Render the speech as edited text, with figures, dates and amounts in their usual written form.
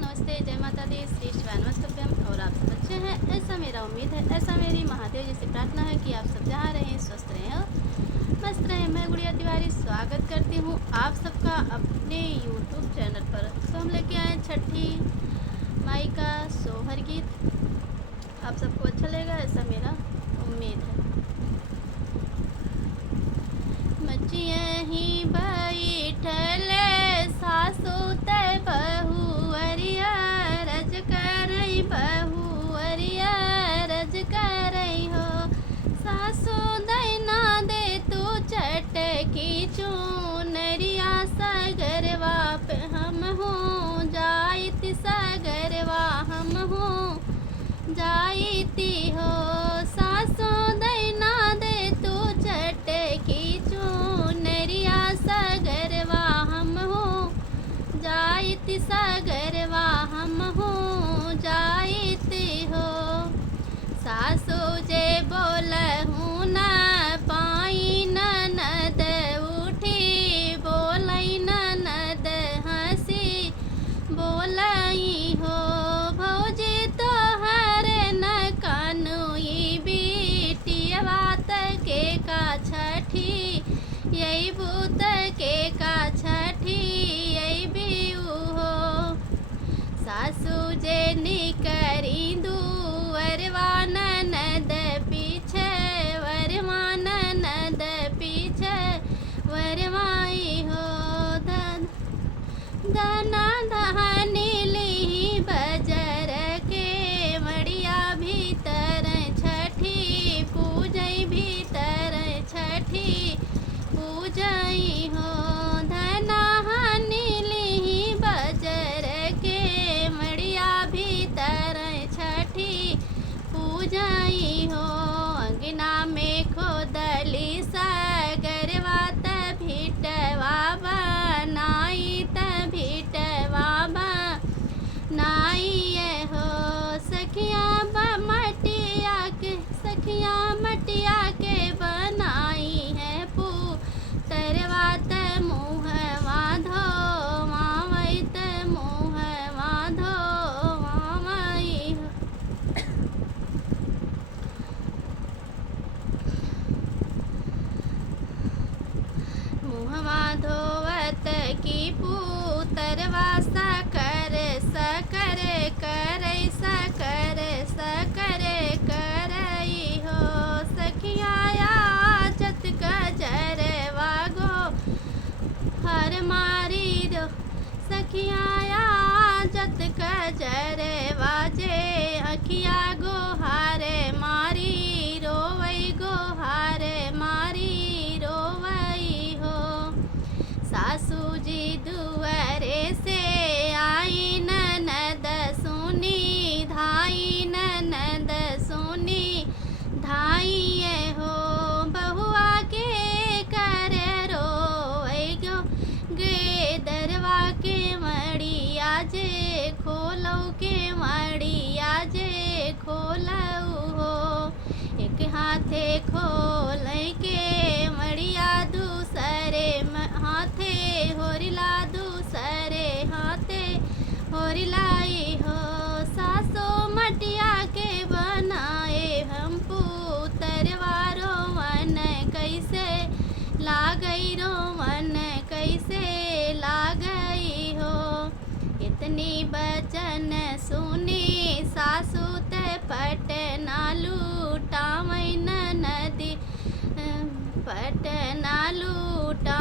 नमस्ते, जय माता दी, श्री शिवानमस्तुभ्यम। और आप सब अच्छे हैं, ऐसा मेरा उम्मीद है, ऐसा मेरी महादेव जी से प्रार्थना है कि आप सब जहाँ रहें स्वस्थ रहें और मस्त रहें। मैं गुड़िया तिवारी स्वागत करती हूँ आप सबका अपने यूट्यूब चैनल पर। तो हम लेके आए छठी माई का सोहर गीत। आप सबको अच्छा लगेगा ऐसा मेरा उम्मीद है। मचिया ही बैठल सासु ते बहुअरिया रज करई बहुअरिया रज करई हो। सासु दैना दे तू चटकी चूनरिया सगरवा पे हम हूँ जाइत सगरवा हम हूँ जाइती हो। सासु दैना दे तू चटकी चूनरिया सगरवा हम हूँ जाइती सगरवा हम हूँ जाइती हो। सासु जे बोलहूँ न पाई ननद उठी बोलई ननद हंसी बोलई हो। भौजी तो न कानुई बीटिया के का छठी यही भूत के का छठी यही बीऊ हो। सासु जे निकरी दुअरवा ननद पीछे वरवा ननद पीछे वरवाई हो। दाना दहनी ली बजर के मड़िया भीतर छठी पूजई भीतर छठी पूजई हो। धना हनी ली बजर के मड़िया भीतर छठी पूजई हो। अंगना में खोदली सगरवा त भिटवा बनाई त भिटवा बनाई हो। सखिया मटिया के सखिया मटिया के बनाई है पुतरवा त मुहवा धोवाई त मुहवा धोवाई हो। मुहवा धोवत की पुतरवा सकर सकर करई सकर सकर करई हो। सखिया आचत गजरवा गो हर मारी दो। सखिया आचत गजरवा जे अखिया गो हार मारी रोवई गो हार मारी रोवई हो। सासू जी दुआरे से आई ननद सुनी धाई ननद सुनी धाई हो। बहुआ के कर रोई गो गे दरवा के मड़िया जे खोलो के मड़िया जे खोलऊ हो। एक हाथे खोल के मड़िया दूसरे हाथे होरिला दूसरे हाथे होरिलाई हो। सासो मटिया के बनाए हम पुतरवा रोवन कैसे लागई रोवन कैसे लागई हो। इतनी बचन सुनी सासु ते पटना लूटावई नदी पटना लूटा